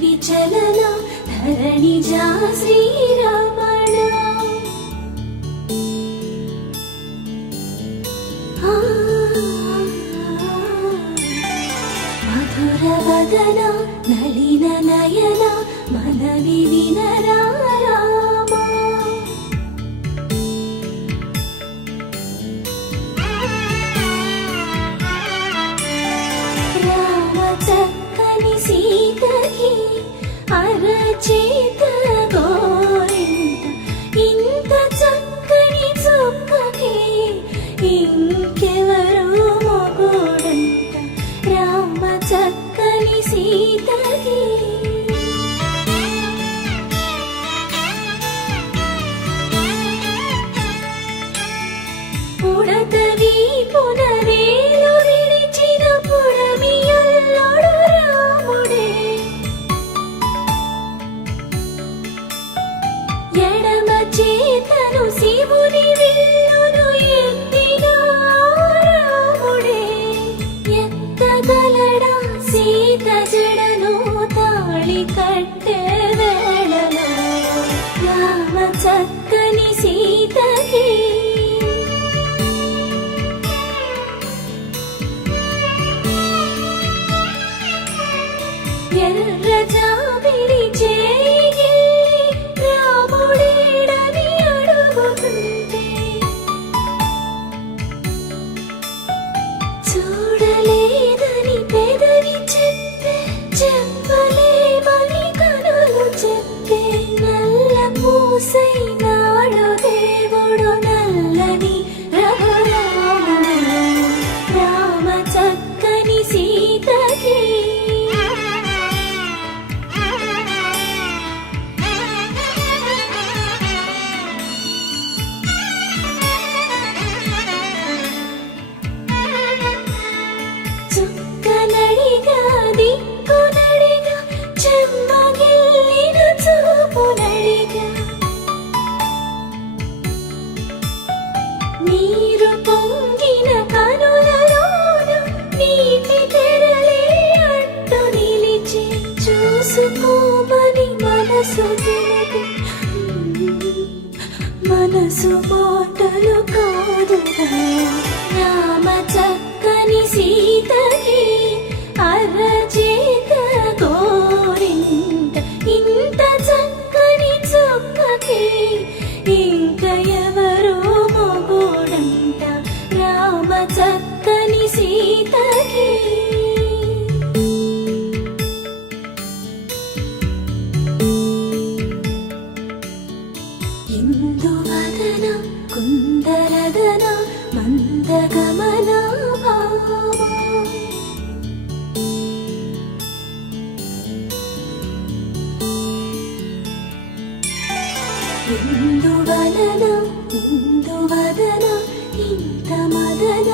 విచలన ధరణిజా శ్రీరమణ మధుర వదన నళిన నయన మనవి వినరా చక్కని సీతకి అరచేత గోరింట ఇంత చక్కని చుక్కకి ఇంకెవరు మొగుడంట రామ చక్కని సీతకి పుడతవి పునవేలు విడిచిన పుడమియల్లోడు రాముడే ఎడమ చేతను శివుని విల్లును ఎత్తిన రాముడే ఎత్తగలడా సీత జడను తాళి కట్టే వేళలో రామ చక్కని సీతకి ఎర్ర జాబిలి చేయి రాముడేడని అడుగుతుంటే చూడలేదని పెదవి చెప్పే చెప్పలేమని కనులు చెప్పే నల్ల పూసై నాడు దేవుడు నల్లని రఘురాముడు రామ చక్కని సీతకి చుక్కనడిగా దిక్కునడిగా చెమ్మగిల్లిన చూపునడిగా నీరు పొంగిన కనులలోన నీటి తెరలే అట్టు నిలిచి చూసుకోమని మనసు తెలిపి మనసు మాటలు కాదుగా రామ చక్కని సీతకి అరచేత గోరింట ఇంత చక్కని చుక్కకి ఇంక ఎవరు మొగుడంట రామ చక్కని సీతకి ఇందువదన కుందరదన మందగమన ఇందువదన ఇంత మదన